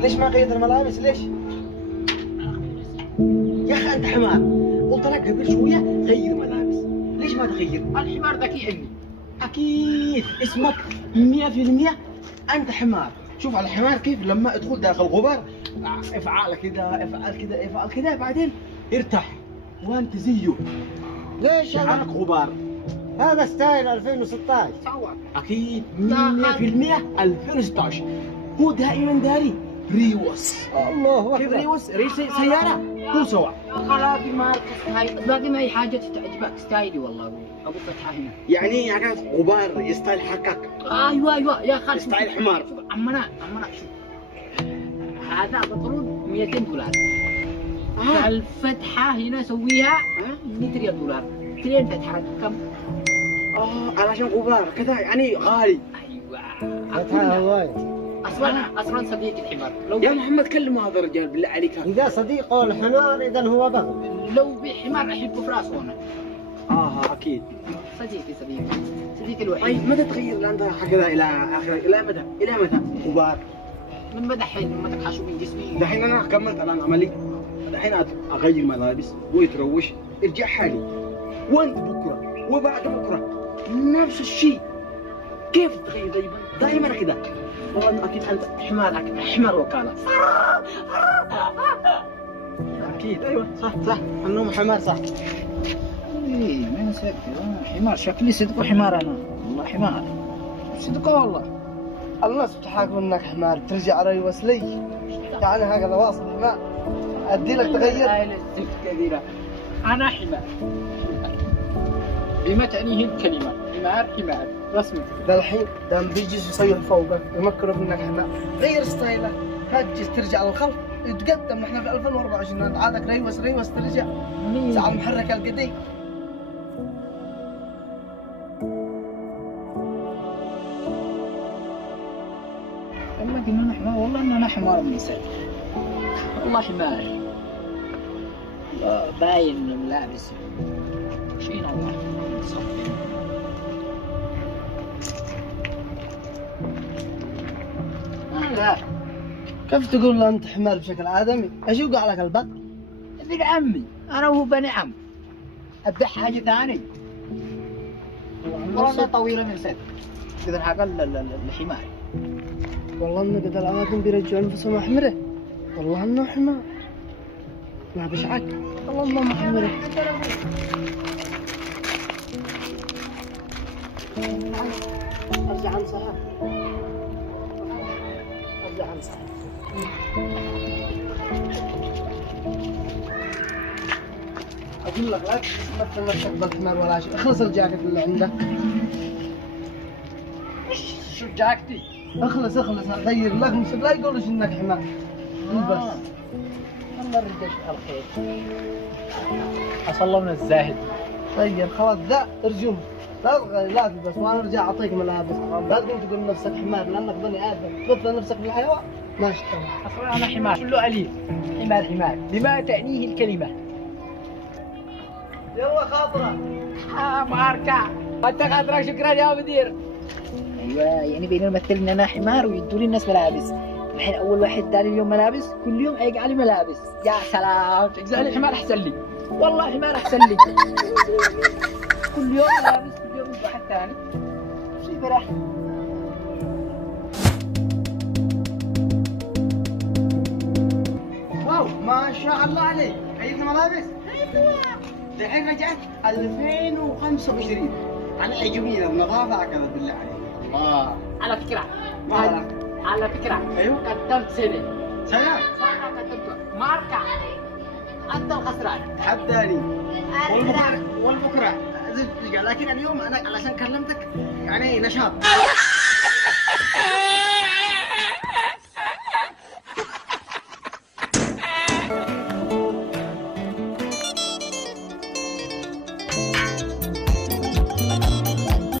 ليش ما غيرت الملابس ليش؟ يا اخي انت حمار، قلت لك قبل شويه غير ملابس، ليش ما تغير؟ الحمار ذكي عني. اكيد اسمك 100% انت حمار. شوف على الحمار كيف لما ادخل داخل غبار افعل كذا افعل كذا افعل كذا بعدين ارتاح، وانت زيه ليش شعرك غبار. هذا ستايل 2016. صور. اكيد 100% 2016. هو دائما داري ريوس. الله كيف اكبر. ريوس؟ ريس سياره هو سوا. خلاص مارك ستايل، باقي ما هي حاجه تعجبك ستايلي والله ابو فتحه هنا. يعني حاجات غبار ستايل حقك. ايوه يا خالد. ستايل حمار. شوف عمنا شوف. هذا بطرون 200 دولار. الفتحه هنا سويها 100 ريال دولار. 2 فتحات كم؟ علشان غبار كذا يعني غالي. ايوه. فتحة هواية. اصلا صديق الحمار. يا محمد كلم هذا الرجال بالله عليك. إذا صديقه الحمار إذا هو بغل. لو بحمار احبه في راسه انا. اكيد. صديقي الوحيد. طيب متى تغير الان هكذا الى اخر الى متى؟ الى متى؟ غبار. من ما دحين ما تكحشوا من جسمي. دحين انا كملت الان عملي، دحين اغير ملابس ويتروش ارجع حالي، وانت بكره وبعد بكره نفس الشيء. كيف تغير دائما كذا؟ والله اكيد انت حمار وكاله. اكيد ايوه صح النوم حمار صح. ايه من صدق حمار، شكلي صدق حمار انا والله حمار صدق والله. الله سبحانك منك حمار ترجع ريوس لي. يعني هكذا واصل حمار ادي لك تغير. كبيرة. انا حمار بما تعنيه الكلمة حمار رسمي. ذا الحين دام بيجلس يصيح فوقك يمكروا منك حمار، غير ستايلك، هتجي ترجع للخلف تقدم. احنا في 2024 عادك ريوس ترجع ساعة محرك القديم. والله قلنا حمار، والله اننا حمار من سنة والله حمار. باين انه ملابس شينا والله. لا كيف تقول له انت حمار بشكل ادمي؟ ايش يوقع لك البط؟ ابن عمي انا وهو بني عم. ابدا حاجه ثانيه. والله طويله من سد كذا حق الحمار. والله انه قد الادم بيرجعوا انفسهم احمره. والله انه حمار ما بشعك. والله انه حمره. ارجع انصحك. اقول لك لا تمثل نفسك بالحمار ولا شيء. اخلص الجاكيت اللي عندك. شو جاكتي؟ اخلص اغير لك مسك لا يقولش انك حمار. البس. الله الرجال الخير. عسى الله من الزاهد. طيب خلاص ذا ارجوه. لا تلبس وانا ارجع اعطيك ملابس. لا تقوم تقول نفسك حمار لانك بني ادم. تبطل نفسك بالحيوان ما اشتغل. اصلا انا حمار كله أليف. حمار بما تعنيه الكلمة. يلا خاطرة. ماركة. انت خاطرك شكرا يا مدير. ايوه يعني بين المثل ان انا حمار ويدوا لي الناس ملابس. الحين اول واحد داني اليوم ملابس كل يوم يقع لي ملابس. يا سلام تجزع لي حمار احسن لي. والله حمار احسن لي. كل يوم ملابس كل يوم واحد ثاني. شي فرح. واو ما شاء الله عليك. عيدنا ملابس؟ الحين رجعت 2025. انا جميله النظافه هكذا بالله عليك. الله. على فكرة ما على فكرة ايوه قدمت سنة سلام. صح قدمت ماركة. انت الخسران. تحداني والبكره زدت، لكن اليوم انا علشان كلمتك يعني نشاط.